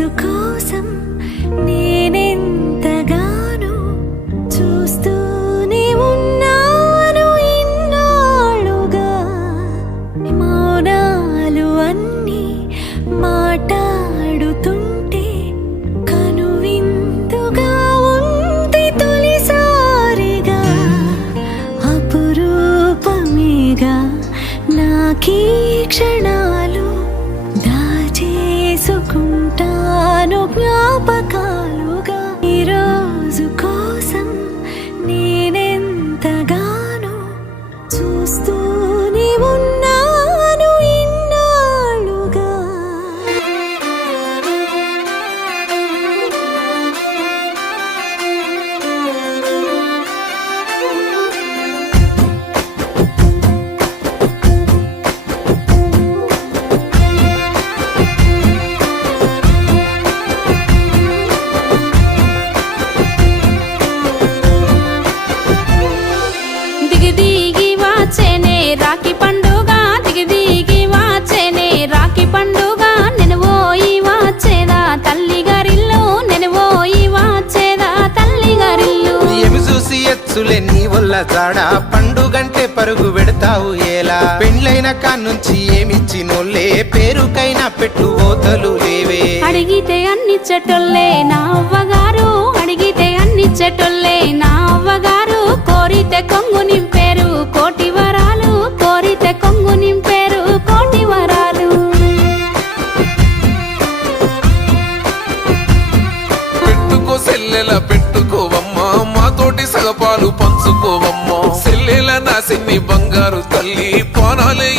మనసు కోసం నీ జాడ పండుగంటే పరుగు పెడతావు ఎలా పెండ్లైన కాన్నుంచి ఏమిచ్చినోళ్ళే? పేరుకైనా పెట్టు ఓతలు లేవే. అడిగితే అన్ని చెట్టుల్లే నావ్వగారు అడిగితే అన్ని చెట్టుల్లే నావ్వగారు కోరితే కొంగు నింపేరు కోటి వరాలు. కోరితే కొంగు నింపేరు కోటి వరాలు. పెట్టుకో సెల్లెల పెట్టుకోవమ్మా. మాతోటి సగపాలు పంచుకోవ సిన్ని బంగారు తల్లి పోనాలే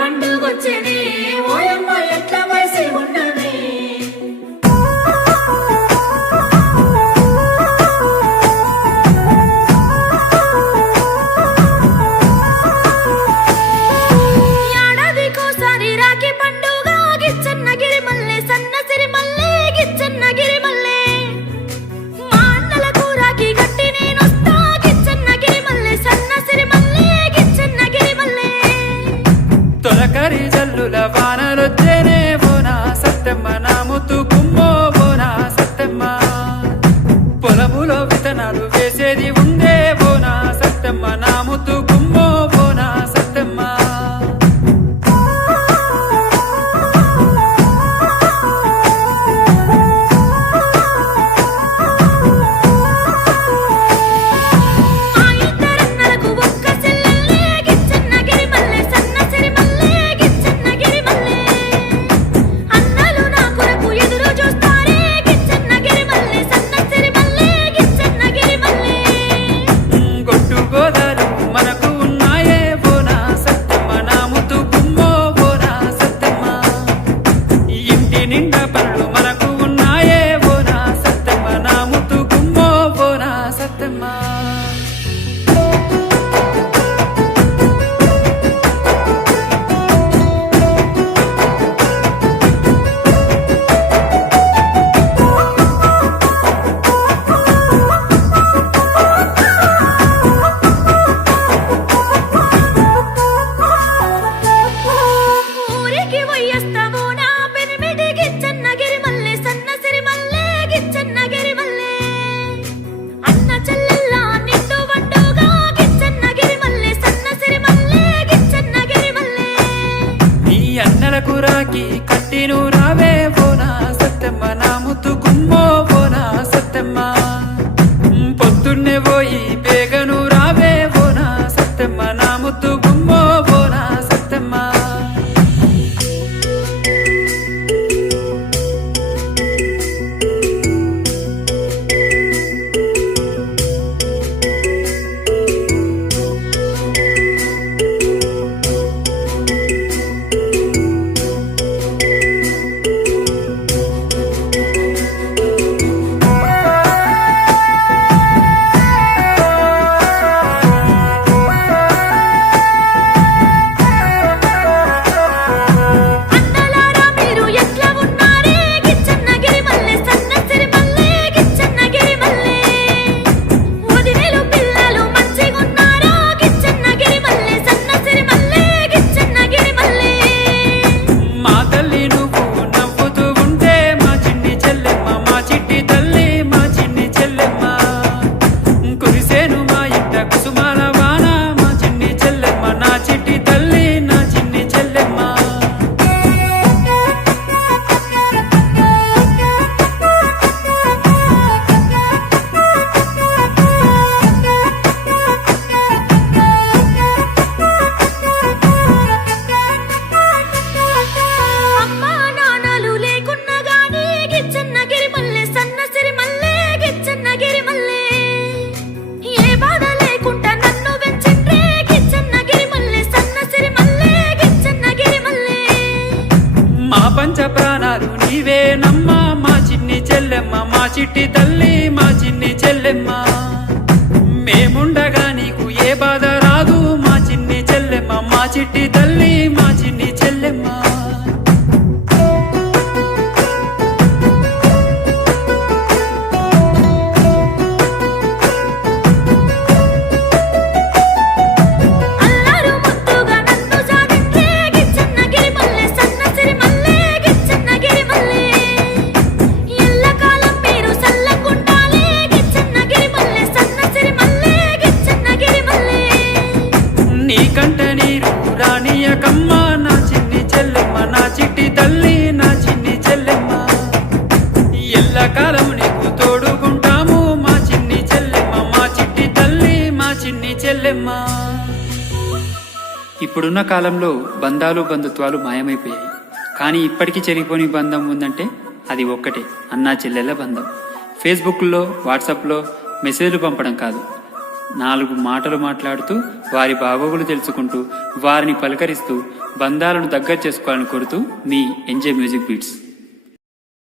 పండుగొచ్చేది. said he కురాకి కట్టిను రావే పోనా సత్యమ్మ నా ముద్దు గుమ్మో పోనా సత్యమ్మా చిటి తల్లి ఇప్పుడున్న కాలంలో బంధాలు బంధుత్వాలు మాయమైపోయాయి. కానీ ఇప్పటికీ చెరిగిపోని బంధం ఉందంటే అది ఒక్కటే అన్నా చెల్లెల బంధం. ఫేస్బుక్లో వాట్సాప్లో మెసేజ్లు పంపడం కాదు. నాలుగు మాటలు మాట్లాడుతూ వారి బాగోగులు తెలుసుకుంటూ వారిని పలకరిస్తూ బంధాలను దగ్గర చేసుకోవాలని కోరుతూ మీ ఎంజే మ్యూజిక్ బీట్స్.